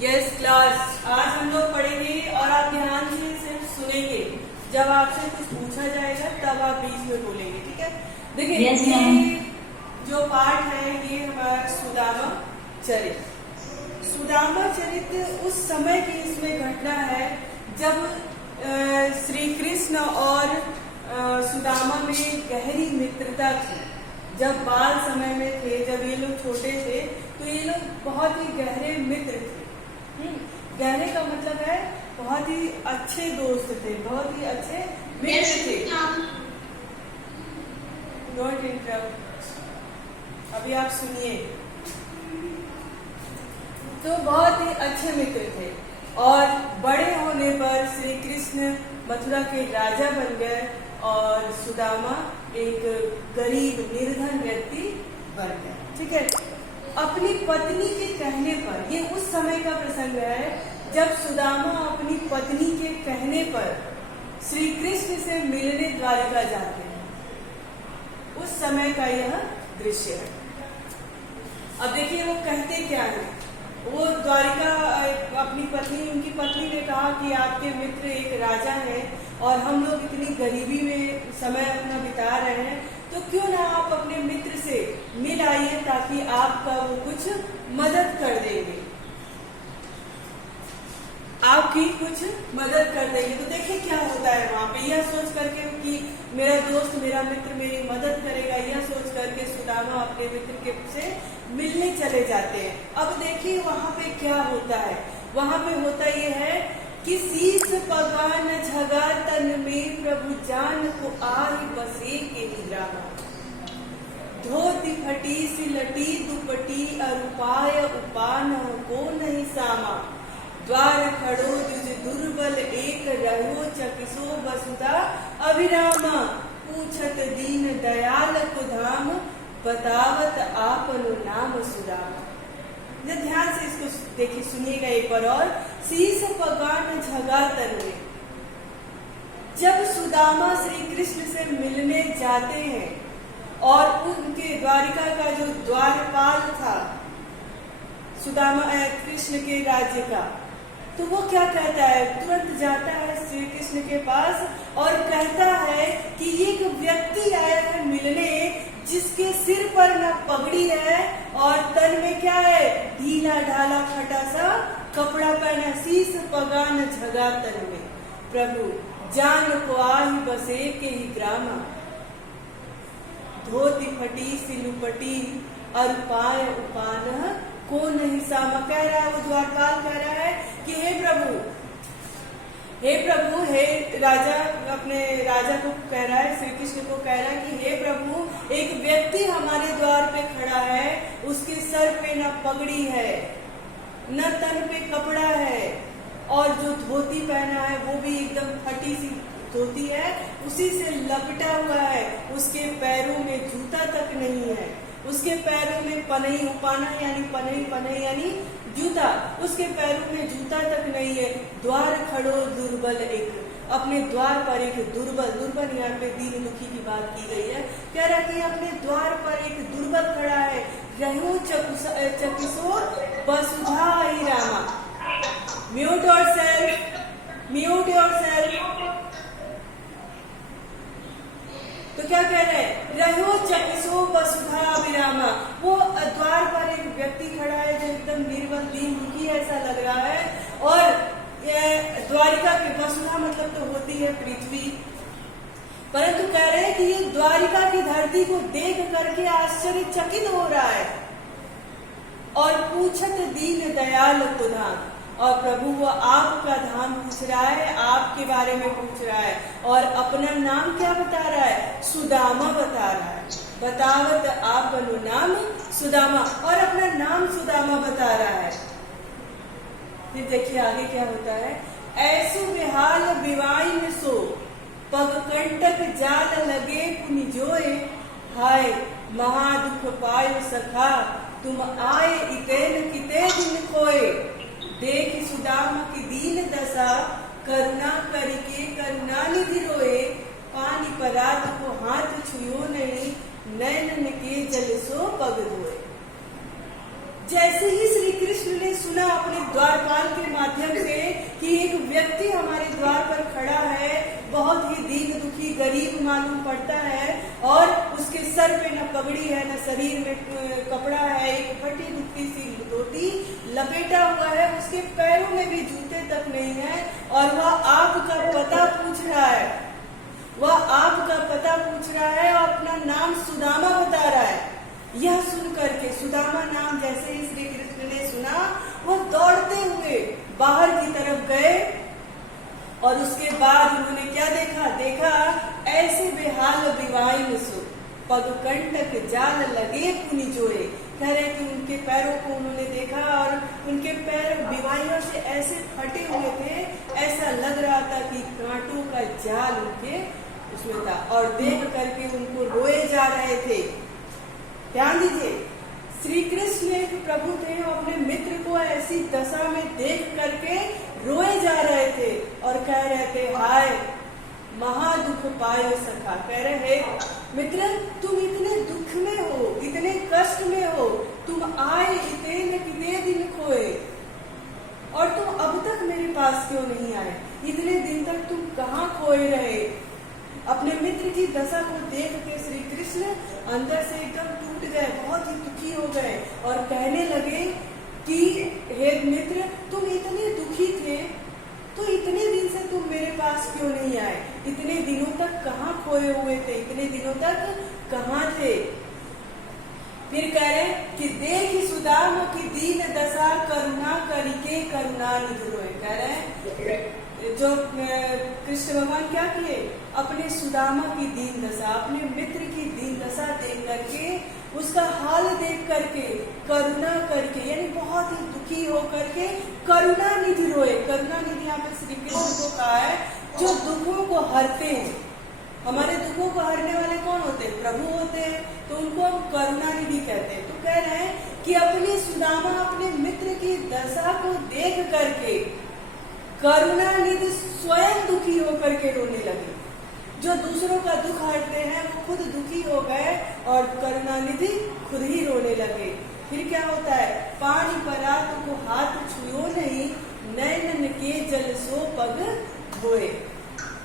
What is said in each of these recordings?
Yes class, आज हम लोग पढ़ेंगे और आप ध्यान से सिर्फ सुनेंगे। जब आपसे कुछ पूछा जाएगा तब आप बीच में बोलेंगे, ठीक है। देखिए Yes, ये ma'am. जो पाठ है ये हमारा सुदामा चरित। सुदामा चरित उस समय की इसमें घटना है जब श्री कृष्ण और सुदामा में गहरी मित्रता थी। जब बाल समय में थे, जब ये लोग छोटे थे तो ये लोग बहुत ही गहरे मित्र थे। गहरे का मतलब है बहुत ही अच्छे दोस्त थे, बहुत ही अच्छे मित्र थे। डोंट इंटरप्ट, अभी आप सुनिए। तो बहुत ही अच्छे मित्र थे और बड़े होने पर श्री कृष्ण मथुरा के राजा बन गए और सुदामा एक गरीब निर्धन व्यक्ति बन गया, ठीक है। अपनी पत्नी के कहने पर, ये उस समय का प्रसंग है जब सुदामा अपनी पत्नी के कहने पर श्री कृष्ण से मिलने द्वारिका जाते हैं। उस समय का यह दृश्य है। अब देखिए वो कहते क्या है। वो द्वारिका अपनी पत्नी, उनकी पत्नी ने कहा कि आपके मित्र एक राजा है और हम लोग इतनी गरीबी में समय अपना बिता रहे हैं, तो क्यों ना आप अपने मित्र से मिल आइए ताकि आपका वो कुछ मदद कर देंगे, आपकी कुछ मदद कर देंगे। तो देखिए क्या होता है वहां पे। यह सोच करके कि मेरा दोस्त, मेरा मित्र मेरी मदद करेगा, यह सोच करके सुदामा अपने मित्र के से मिलने चले जाते हैं। अब देखिए वहां पे क्या होता है। वहां पे होता यह है कि शीस पगान झगा तन में प्रभु जान को आहि बसे के निद्रामा। धोती फटी सिलटी दुपटी अरुपाय उपान को नहीं सामा। द्वार खड़ो जुज दुर्बल एक रहो चकिसो वसुधा अभिरामा। पूछत दीन दयाल को धाम बतावत आपनो नाम सुदामा। ध्यान से इसको देखिए, सुनिएगा एक बार और। शीस पगान झगा तन में, जब सुदामा श्री कृष्ण से मिलने जाते हैं और उनके द्वारिका का जो द्वारपाल था सुदामा कृष्ण के राज्य का, तो वो क्या कहता है, तुरंत जाता है श्री कृष्ण के पास और कहता है कि एक व्यक्ति आया है मिलने जिसके सिर पर न पगड़ी है और तन में क्या है, ढीला ढाला फटा सा कपड़ा पहना। शीस पगान झगा तन में प्रभु जान को आहि बसे के ही ग्रामा। धोती फटी सिलुपटी अरुपाय उपान को नहीं सामा। कह रहा है वो द्वारपाल, कह रहा है कि हे प्रभु, हे राजा, अपने राजा को कह रहा है, श्री कृष्ण को कह रहा है कि हे प्रभु, एक व्यक्ति हमारे द्वार पे खड़ा है, उसके सर पे न पगड़ी है न तन पे कपड़ा है और जो धोती पहना है वो भी एकदम फटी सी धोती है, उसी से लपटा हुआ है। उसके पैरों में जूता तक नहीं है, उसके पैरों में पनई, उपाना यानी पनई यानी जूता, उसके पैरों में जूता तक नहीं है। द्वार खड़ो दुर्बल एक, अपने द्वार पर एक दुर्बल यहाँ पे दीन दुखी की बात की गई है। कह रहा कि अपने द्वार पर एक दुर्बल खड़ा है। रहो चकिसो वसुधा ही रामा। Mute yourself. तो क्या कह रहे हैं, रहो चकिसो वसुधा अभिरामा। वो द्वार पर एक व्यक्ति खड़ा है जो एकदम निर्बल दीन दुखी ऐसा लग रहा है और द्वारिका की वसुधा मतलब तो होती है पृथ्वी, परंतु कह रहे हैं कि ये द्वारिका की धरती को देख करके आश्चर्यचकित हो रहा है और पूछत दीन दयाल को धाम। और प्रभु वो आपका धाम पूछ रहा है, आपके बारे में पूछ रहा है और अपना नाम क्या बता रहा है, सुदामा बता रहा है। बतावत आपनो नाम सुदामा, और अपना नाम सुदामा बता रहा है। फिर देखिए आगे क्या होता है। ऐसो बेहाल विवाइन सो पग कंटक जाल लगे पुनि जोए। हाय महादुख पायो सखा तुम आए इतेन किते दिन खोए। देख सुदामा की दीन दशा करुणा करके करुणा निधि रोए। पानी परात को हाथ छुयो नहीं नैनन के जल सो पग धोए। जैसे ही श्री कृष्ण ने सुना अपने द्वारपाल के माध्यम से कि एक व्यक्ति हमारे द्वार पर खड़ा है, बहुत ही दीन दुखी गरीब मालूम पड़ता है, और उसके सर पे न पगड़ी है, न शरीर में कपड़ा है, एक फटी दुखी सी धोती लपेटा हुआ है, उसके पैरों में भी जूते तक नहीं है, और वह आपका पता पूछ रहा है, वह आपका पता पूछ रहा है और अपना नाम सुदामा बता रहा है। यह सुन करके, सुदामा नाम जैसे ही श्री कृष्ण ने सुना, वो दौड़ते हुए बाहर की तरफ गए, और उसके बाद उन्होंने क्या देखा ऐसे बेहाल विवाइन सो पग कंटक जाल लगे पुनि जोड़े। कह रहे कि उनके पैरों को उन्होंने देखा और उनके पैर बीमारियों से ऐसे फटे हुए थे, ऐसा लग रहा था कि कांटों का जाल उनके उसमें था, और देख करके उनको रोए जा रहे थे। ध्यान दीजिए, श्री कृष्ण एक प्रभु थे, अपने मित्र को ऐसी दशा में देख करके रोए जा रहे थे और कह रहे थे, हाय महादुख पायो सखा। कह रहे हैं मित्र, तुम इतने दुख में हो, इतने कष्ट में हो, तुम आए कितने दिन खोए, और तुम अब तक मेरे पास क्यों नहीं आए? इतने दिन तक तुम कहाँ खोए रहे? अपने मित्र की दशा को देख के श्री कृष्ण अंदर से एकदम टूट गए, बहुत ही दुखी हो गए, और कहने लगे कि हे मित्र, तुम इतने दुखी थे तो इतने दिन से तुम मेरे पास क्यों नहीं आए? इतने दिनों तक कहाँ खोए हुए थे? इतने दिनों तक कहाँ थे? फिर कह रहे कि देखी सुदामा की दीन दशा करुणा करके करुणा निधरोए। कह रहे जो कृष्ण भगवान क्या किए, अपने सुदामा की दीन दशा, अपने मित्र की दीन दशा देख करके, उसका हाल देख करके करुणा करके, यानी बहुत ही दुखी हो करके करुणा निधि रोए। करुणा निधि यहाँ पे श्री कृष्ण को कहा है जो दुखों को हरते हैं। हमारे दुखों को हरने वाले कौन होते हैं? प्रभु होते हैं, तो उनको हम करुणा निधि कहते हैं। तो कह रहे हैं कि अपने सुदामा, अपने मित्र की दशा को देख करके करुणा निधि स्वयं दुखी होकर के रोने लगे। जो दूसरों का दुख हरते हैं वो खुद दुखी हो गए और करुणा निधि खुद ही रोने लगे। फिर क्या होता है? पानी परात को हाथ छुओ नहीं, नैनन के जल सो पग धोए।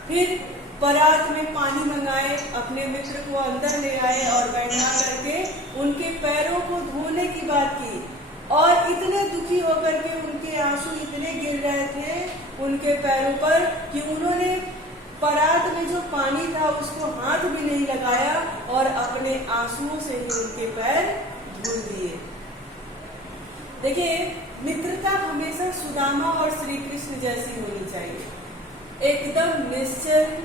फिर परात में पानी मंगाए, अपने मित्र को अंदर ले आए और बैठा करके उनके पैरों को धोने की बात की, और इतने दुखी होकर के उनके आंसू इतने गिर रहे थे उनके पैरों पर कि उन्होंने परात में जो पानी था उसको हाथ भी नहीं लगाया और अपने आंसुओं से ही उनके पैर धुल दिए। देखिए, मित्रता हमेशा सुदामा और श्री कृष्ण जैसी होनी चाहिए, एकदम निश्चल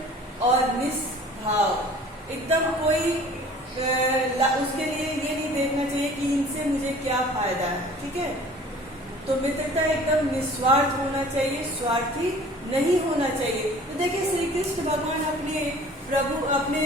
और निष्भाव। एकदम कोई उसके लिए ये नहीं देखना चाहिए कि इनसे मुझे क्या फायदा है, ठीक है? तो मित्रता एकदम निस्वार्थ होना चाहिए, स्वार्थी नहीं होना चाहिए। तो देखिए, श्री कृष्ण भगवान अपने प्रभु, अपने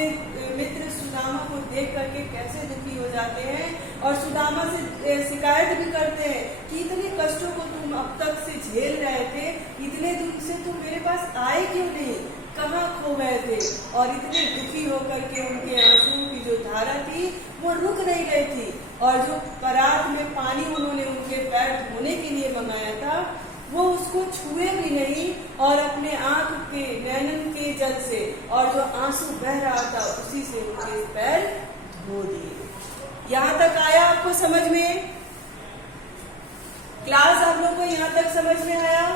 मित्र सुदामा को देख करके कैसे दुखी हो जाते हैं और सुदामा से शिकायत भी करते हैं कि इतने कष्टों को तुम अब तक से झेल रहे थे, इतने दिन से तुम मेरे पास आए क्यों नहीं, कहाँ खो गए थे? और इतने दुखी होकर के उनके आंसुओं की जो धारा थी वो रुक नहीं रही थी, और जो परात में पानी उन्होंने उनके पैर धोने के लिए मंगाया था वो उसको छुए भी नहीं, और अपने आंख के नैनन के जल से और जो आंसू बह रहा था उसी से उनके पैर धो दिए। यहाँ तक आया आपको समझ में? क्लास आप लोग को यहाँ तक समझ में आया?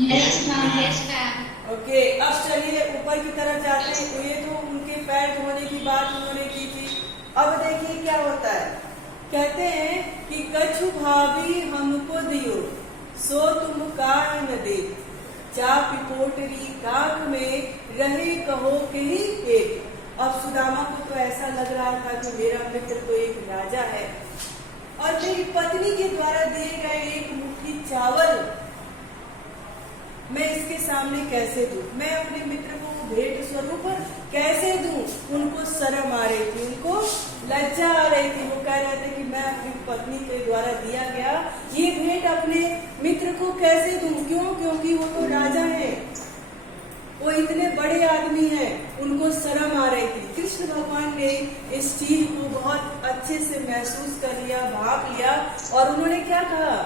Yes ma'am, yes ma'am. Okay, अब चलिए ऊपर की तरफ जाते हैं। तो ये तो उनके पैर धोने की बात उन्होंने की थी। अब देखिए क्या होता है। कहते हैं कि कछु भाभी हमको दियो, सो तुम काहे न दे, चापी पोटरी काख में रहे कहो के ही एक। अब सुदामा को तो ऐसा लग रहा था कि मेरा मित्र तो एक राजा है और मेरी पत्नी के द्वारा दिए गए एक मुट्ठी चावल मैं इसके सामने कैसे दूं, मैं अपने मित्र को भेंट स्वरूप कैसे दूं। उनको शर्म आ रही थी, उनको लज्जा आ रही थी। वो कह रहे थे कि मैं अपनी पत्नी के द्वारा दिया गया ये भेंट अपने मित्र को कैसे दूं, क्यों? क्योंकि वो तो राजा है, वो इतने बड़े आदमी हैं, उनको शर्म आ रही थी। कृष्ण भगवान ने इस चीज को बहुत अच्छे से महसूस कर लिया, भाप लिया, और उन्होंने क्या कहा?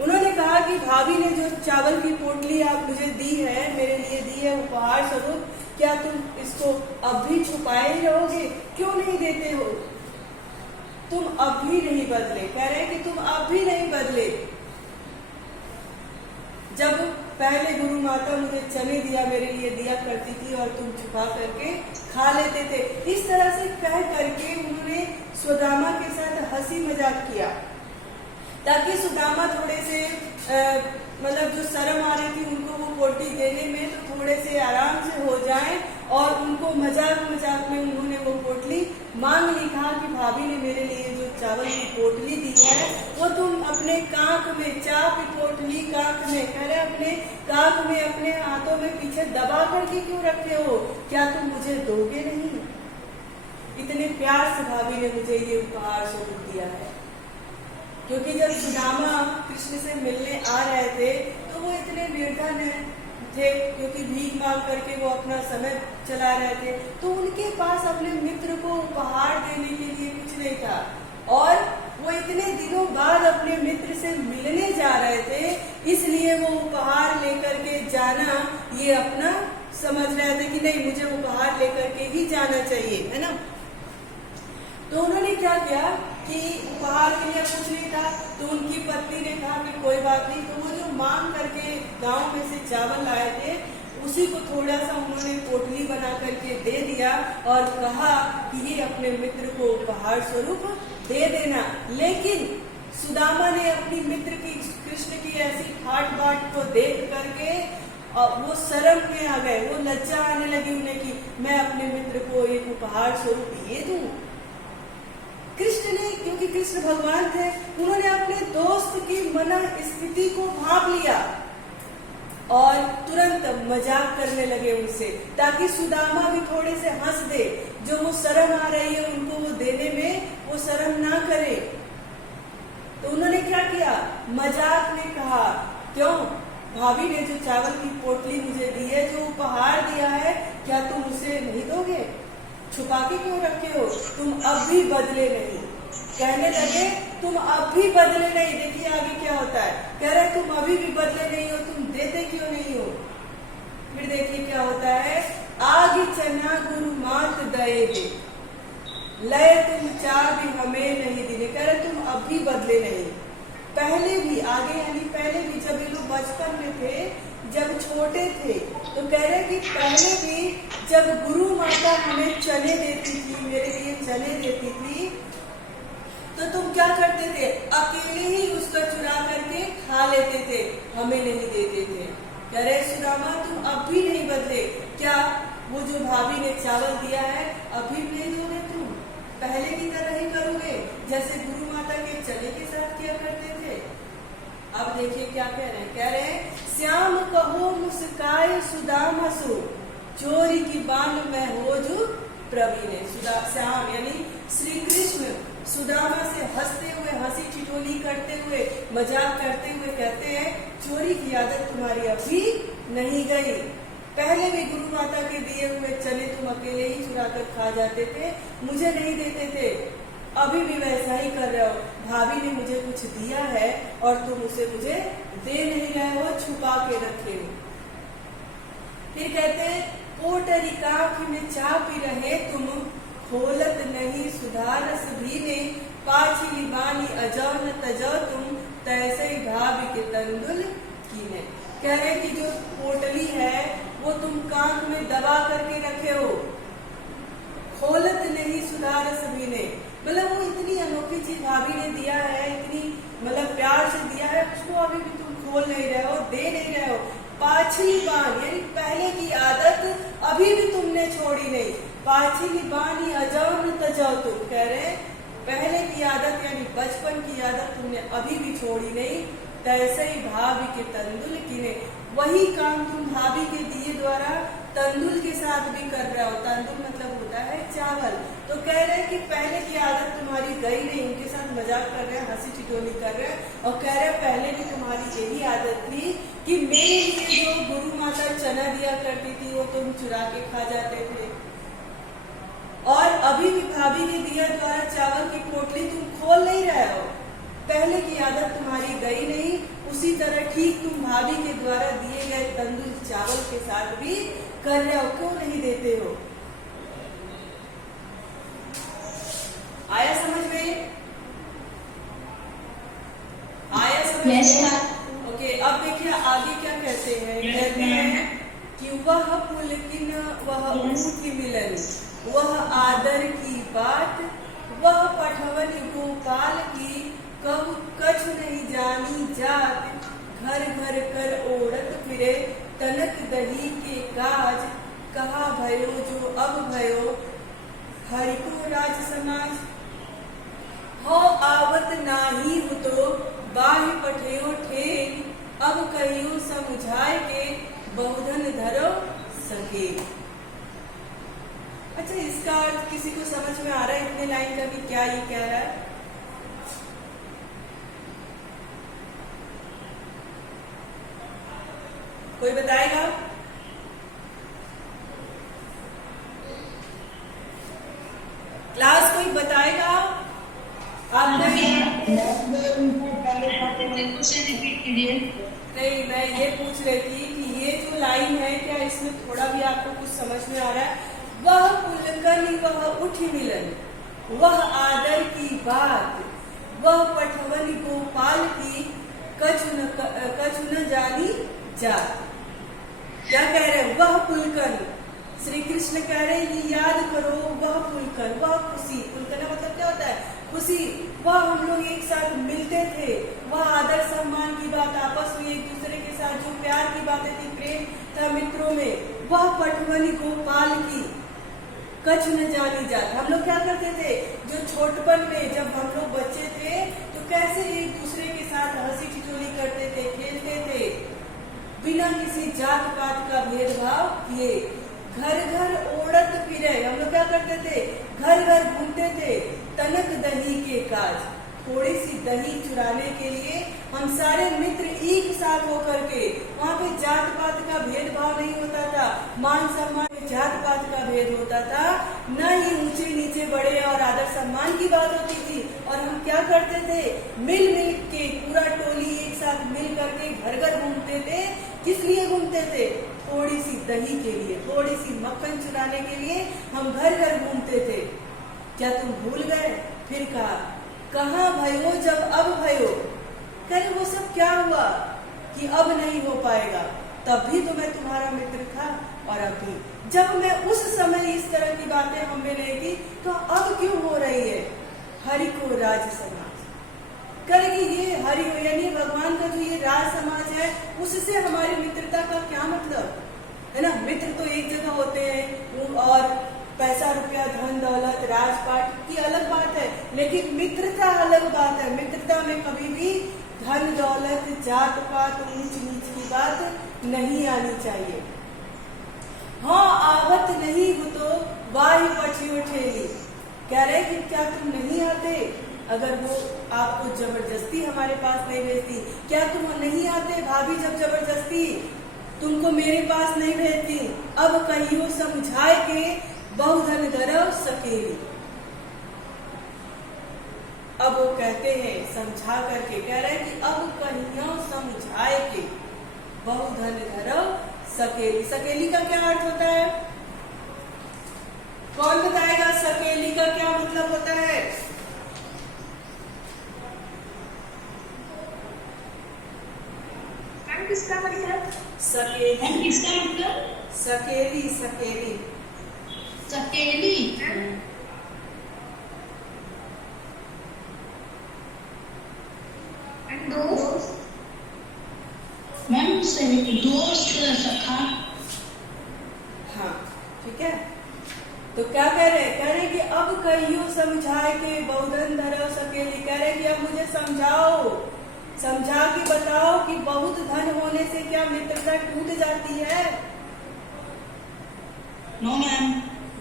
उन्होंने कहा कि भाभी ने जो चावल की पोटली आप मुझे दी है, मेरे लिए दी है उपहार स्वरूप, क्या तुम इसको अब भी छुपाए ही रहोगे? क्यों नहीं देते हो? तुम अब भी नहीं बदले। कह रहे हैं कि तुम अब भी नहीं बदले। जब पहले गुरु माता मुझे चने दिया, मेरे लिए दिया करती थी, और तुम छुपा करके खा लेते थे। इस तरह से कह करके उन्होंने सुदामा के साथ हंसी मजाक किया, ताकि सुदामा थोड़े से मतलब जो शर्म आ रही थी उनको वो पोटली देने में, तो थोड़े से आराम से हो जाए, और उनको मजाक मजाक में उन्होंने वो पोटली मांग ली। कहा कि भाभी ने मेरे लिए जो चावल की पोटली दी है, वो तुम अपने कांख में, चाय की पोटली कांख में, कह रहे अपने कांख में, अपने हाथों में पीछे दबा करके क्यों रखे हो? क्या तुम मुझे दोगे नहीं? इतने प्यार से भाभी ने मुझे ये उपहार स्वरूप दिया है। क्योंकि जब सुदामा कृष्ण से मिलने आ रहे थे, तो वो इतने निर्धन थे, क्योंकि भीख मांग करके वो अपना समय चला रहे थे, तो उनके पास अपने मित्र को उपहार देने के लिए कुछ नहीं था, और वो इतने दिनों बाद अपने मित्र से मिलने जा रहे थे, इसलिए वो उपहार लेकर के जाना ये अपना समझ रहे थे कि नहीं, मुझे उपहार लेकर के ही जाना चाहिए, है ना। तो उन्होंने क्या किया कि उपहार के लिए कुछ नहीं था, तो उनकी पत्नी ने कहा कि कोई बात नहीं। तो वो जो मांग करके गांव में से चावल लाए थे, उसी को थोड़ा सा उन्होंने पोटली बना करके दे दिया, और कहा कि ये अपने मित्र को उपहार स्वरूप दे देना। लेकिन सुदामा ने अपनी मित्र की, कृष्ण की ऐसी ठाट बाट को देख करके वो शर्म में आ गए, वो लज्जा आने लगी उन्हें कि मैं अपने मित्र को एक उपहार स्वरूप ये दूं। कृष्ण ने, क्योंकि कृष्ण भगवान थे, उन्होंने अपने दोस्त की मन स्थिति को भांप लिया और तुरंत मजाक करने लगे उनसे, ताकि सुदामा भी थोड़े से हंस दे। जो वो शर्म आ रही है उनको वो देने में वो शर्म ना करे। तो उन्होंने क्या किया? मजाक में कहा, क्यों भाभी ने जो चावल की पोटली मुझे दी है, जो उपहार दिया है, क्या तुम उसे नहीं दोगे? छुपा के क्यों रखे हो? तुम अब भी बदले नहीं। कहने लगे तुम अब भी बदले नहीं। देखिए आगे क्या होता है, कह रहे तुम अभी भी बदले नहीं हो, तुम देते क्यों नहीं हो? फिर देखिए क्या होता है, आगे चना गुरु मात दए लय तुम चाह भी हमें नहीं देने। कह रहे तुम अब भी बदले नहीं। पहले भी आगे, यानी पहले भी जब ये लोग बचपन में थे, जब छोटे थे, तो कह रहे कि पहले भी जब गुरु माता हमें चने देती थी, मेरे लिए चने देती थी, तो तुम क्या करते थे? अकेले ही उसका चुरा करके खा लेते थे, हमें नहीं देते थे। कह रहे सुदामा तुम अब भी नहीं बदले। क्या वो जो भाभी ने चावल दिया है अभी नहीं दोगे? तुम पहले की तरह ही करोगे, जैसे गुरु माता के चने के साथ किया करते थे। अब देखिए क्या कह रहे हैं, कह रहे हैं श्याम कहो मुस्काए सुदामा सो, चोरी की बान में हो जो प्रवीण। श्याम यानी श्री कृष्ण सुदामा से हंसते हुए, हंसी ठिठोली करते हुए, मजाक करते हुए कहते हैं चोरी की आदत तुम्हारी अभी नहीं गई। पहले भी गुरु माता के दिए हुए चने तुम अकेले ही चुरा कर खा जाते थे, मुझे नहीं देते थे, अभी भी वैसा ही कर रहे हो। भाभी ने मुझे कुछ दिया है और तुम उसे मुझे दे नहीं रहे हो, छुपा के रखे हो। फिर कहते हैं पोटरी काख में चाह पी रहे तुम, खोलत नहीं सुधारस भी ने, पाछी लिबानी अजौ न तजौ तुम, तैसे ही भाभी के तंदुल कीने। कह रहे कि जो पोटली है वो तुम कांख में दबा करके रखे हो, खोलत नहीं सुधारस भी ने, मतलब वो इतनी अनोखी चीज भाभी ने दिया है, इतनी मतलब प्यार से दिया है, उसको अभी भी तुम खोल नहीं रहे हो, दे नहीं रहे हो। पाछली बान यानी पहले की आदत अभी भी तुमने छोड़ी नहीं। पाछली बानी अजौ न तजौ तुम, कह रहे पहले की आदत यानी बचपन की आदत तुमने अभी भी छोड़ी नहीं। तैसे ही भाभी के तंदुल कीने, वही काम तुम भाभी के दिए द्वारा तंदुल के साथ भी कर रहे हो। तंदुल मतलब होता है चावल। तो कह रहे हैं कि पहले की आदत तुम्हारी गई नहीं, उनके साथ मजाक कर रहे हैं, हंसी ठिठोली कर रहे हैं, और कह रहे हैं पहले भी तुम्हारी यही आदत थी कि मेरे लिए जो गुरु माता चना दिया करती थी वो तुम चुरा के खा जाते थे, और अभी भी भाभी के दिया द्वारा चावल की पोटली तुम खोल नहीं रहे हो। पहले की आदत तुम्हारी गई नहीं, उसी तरह ठीक तुम भाभी के द्वारा दिए गए तंदूर चावल के साथ भी कर रहे हो, क्यों नहीं देते हो? आया समझ में? आया समझ में? ओके, अब देखिए आगे क्या कहते हैं। कहते हैं कि वह पुलकिन वह ऊँट मिलन, वह आदर की बात, वह पठवन गोपाल की, कब कछ नहीं जानी जात, घर घर कर ओढ़त फिरे तनक दही के काज, कहा भयो जो अब भयो हरिको राज समाज, हो आवत नाही हो तो बाहि पठेयो ठेल, अब कहियो समझाए के बहुधन धरो सके। अच्छा, इसका अर्थ किसी को समझ में आ रहा है इतने लाइन का भी क्या ये कह रहा है? कोई बताएगा? क्लास कोई बताएगा? आप नहीं, मैं ये पूछ रही थी कि ये जो लाइन है क्या इसमें थोड़ा भी आपको कुछ समझ में आ रहा है? वह पुलकन वह उठ मिलन, वह आदर की बात, वह पठवन गोपाल की, कछु न जानी जात। क्या कह रहे हैं? वह पुलकन, श्री कृष्ण कह रहे हैं ये याद करो, वह पुलकन, वह खुशी, पुलकन का मतलब क्या होता है? खुशी। वह हम लोग एक साथ मिलते थे, वह आदर सम्मान की बात, आपस में एक दूसरे के साथ जो प्यार की बातें थी, प्रेम था मित्रों में, वह पठवनी गोपाल की, कछ न जानी जात। हम लोग क्या करते थे? जो छोटपन में जब हम लोग बच्चे थे तो कैसे एक दूसरे के साथ हंसी ठिठोली करते थे, खेलते थे, बिना किसी जात पात का भेदभाव किए, घर घर ओढ़त फिरे। हम लोग क्या करते थे? घर घर घूमते थे, तनक दही के काज, थोड़ी सी दही चुराने के लिए हम सारे मित्र एक साथ होकर के, वहाँ पे जात पात का भेदभाव नहीं होता था, मान सम्मान में जात पात का भेद होता था, न ही ऊंचे नीचे बड़े और आदर सम्मान की बात होती थी। और हम क्या करते थे? मिल मिल के पूरा टोली एक साथ मिल करके घर घर घूमते थे। किस लिए घूमते थे? थोड़ी सी दही के लिए, थोड़ी सी मक्खन चुराने के लिए हम घर घर घूमते थे। क्या तुम भूल गए? फिर कहाँ भयो जब अब भयो। कल वो सब क्या हुआ कि अब नहीं हो पाएगा? तब भी तो मैं तुम्हारा मित्र था, और अभी जब मैं उस समय इस तरह की बातें हम में नहीं थी तो अब क्यों हो रही है? हरि को राज समाज करेगी, ये हरि हो यानी भगवान का जो ये राज समाज है, उससे हमारी मित्रता का क्या मतलब है ना? मित्र तो एक जगह होते हैं, और पैसा रुपया धन दौलत राजपाट की अलग बात है, लेकिन मित्रता अलग बात है। मित्रता में कभी भी धन दौलत जात पात ऊंच नीच की बात नहीं आनी चाहिए। हाँ, आवत नहीं हो तो वाही पठियो ठेली। कह रहे कि क्या तुम नहीं आते? अगर वो आपको जबरदस्ती हमारे पास नहीं भेजती, क्या तुम नहीं आते? भाभी जब जबरदस्ती तुमको मेरे पास नहीं भेजती, अब कहियो समझाए के बहुधन धरव सकेली। अब वो कहते हैं समझा करके, कह रहे हैं कि अब कहियो समझाए के बहुधन धरव सकेली। सकेली का क्या अर्थ होता है? कौन बताएगा सकेली का क्या मतलब होता है? किसका मतलब? सकेली किसका मतलब? सकेली सकेली सकेली। दोस्त मैम, दोस्त सखा। हाँ, ठीक है। तो क्या कह रहे हैं? कह रहे कि अब कहियो समझाए के बहुधन धरव सकेली। कह रहे कि अब मुझे समझाओ, समझा के बताओ कि बहुत धन होने से क्या मित्रता टूट जाती है? No ma'am.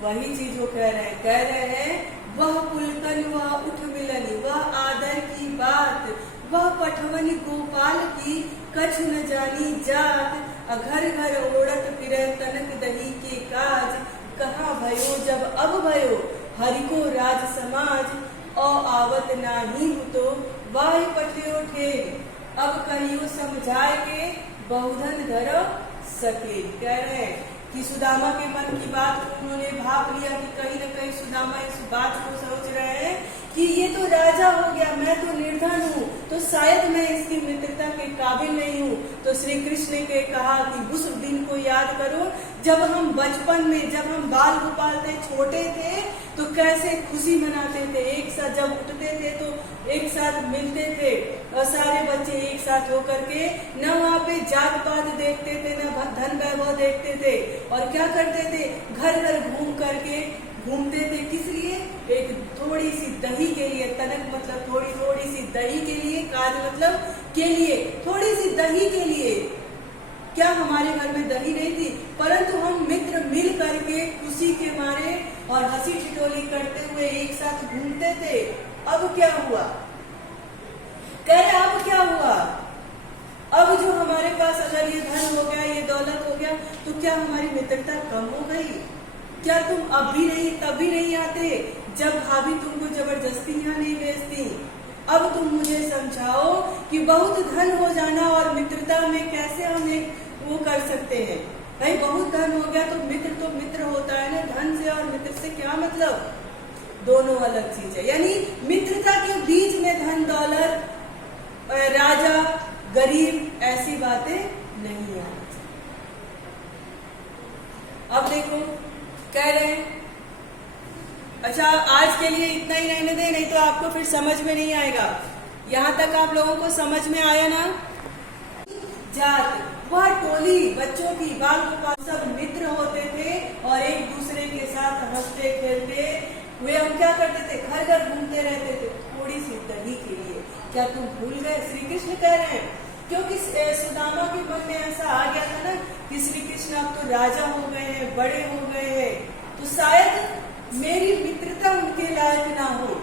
वही चीज वो कह रहे हैं वह पुलकन वह उठ मिलन वह आदर की बात वह पठवन गोपाल की कछ न जानी जात घर घर ओढ़त फिरे तनक दही के काज कहाँ भयो जब अब भयो हरि को राज समाज औ आवत नाही तो वाहि पठियो ठेर अब कहियो समझाए के बहुधन धरो सके। कह रहे हैं कि सुदामा के मन की बात उन्होंने भाप लिया कि कहीं न कहीं सुदामा इस बात को सोच रहे हैं कि ये तो राजा हो गया, मैं तो निर्धन हूँ, तो शायद मैं इसकी मित्रता के काबिल नहीं हूँ। तो श्री कृष्ण ने कहा कि उस दिन को याद करो जब हम बचपन में, जब हम बाल गोपाल थे, छोटे थे, तो कैसे खुशी मनाते थे, एक साथ जब उठते थे तो एक साथ मिलते थे और सारे बच्चे एक साथ होकर के न वहाँ पे जात पात देखते थे न धन वैभव देखते थे और क्या करते थे, घर घर घूम करके घूमते थे। किस लिए? एक थोड़ी सी दही के लिए, तनक मतलब थोड़ी सी दही के लिए, काज मतलब के लिए, थोड़ी सी दही के लिए। क्या हमारे घर में दही नहीं थी? परंतु हम मित्र मिल करके खुशी के मारे और हंसी ठिठोली करते हुए एक साथ घूमते थे। अब क्या हुआ? कह रहे अब क्या हुआ? अब जो हमारे पास अगर ये धन हो गया, ये दौलत हो गया, तो क्या हमारी मित्रता कम हो गई? क्या तुम अब भी नहीं, तब भी नहीं आते जब भाभी तुमको जबरदस्ती यहाँ नहीं भेजती? अब तुम मुझे समझाओ कि बहुत धन हो जाना और मित्रता में कैसे हम एक वो कर सकते हैं? भाई बहुत धन हो गया तो मित्र होता है ना, धन से और मित्र से क्या मतलब? दोनों अलग चीज है। यानी मित्रता के बीच में धन दौलत, राजा गरीब, ऐसी बातें नहीं आनी चाहिए। अब देखो कह रहे हैं, अच्छा आज के लिए इतना ही रहने दें, नहीं तो आपको फिर समझ में नहीं आएगा। यहाँ तक आप लोगों को समझ में आया ना? जात वह टोली बच्चों की, बाल गोपाल सब मित्र होते थे और एक दूसरे के साथ हंसते खेलते हुए हम क्या करते थे, घर घर घूमते रहते थे थोड़ी सी दही के लिए। क्या तुम भूल गए? श्री कृष्ण कह रहे हैं क्योंकि सुदामा के मन में ऐसा आ गया था ना कि श्री कृष्ण अब तो राजा हो गए हैं, बड़े हो गए हैं, तो शायद मेरी मित्रता उनके लायक ना हो।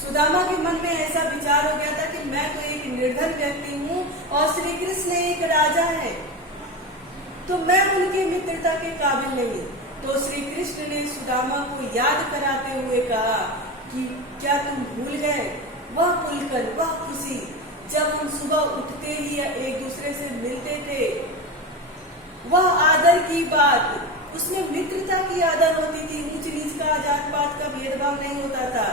सुदामा के मन में ऐसा विचार हो गया था कि मैं तो एक निर्धन व्यक्ति हूँ और श्री कृष्ण एक राजा है, तो मैं उनकी मित्रता के काबिल नहीं। तो श्री कृष्ण ने सुदामा को याद कराते हुए कहा कि क्या तुम भूल गए वह पुलकन, वह खुशी जब हम सुबह उठते ही एक दूसरे से मिलते थे, वह आदर की बात, उसमें मित्रता की आदर होती थी, ऊंच नीच का, जात पात का भेदभाव नहीं होता था।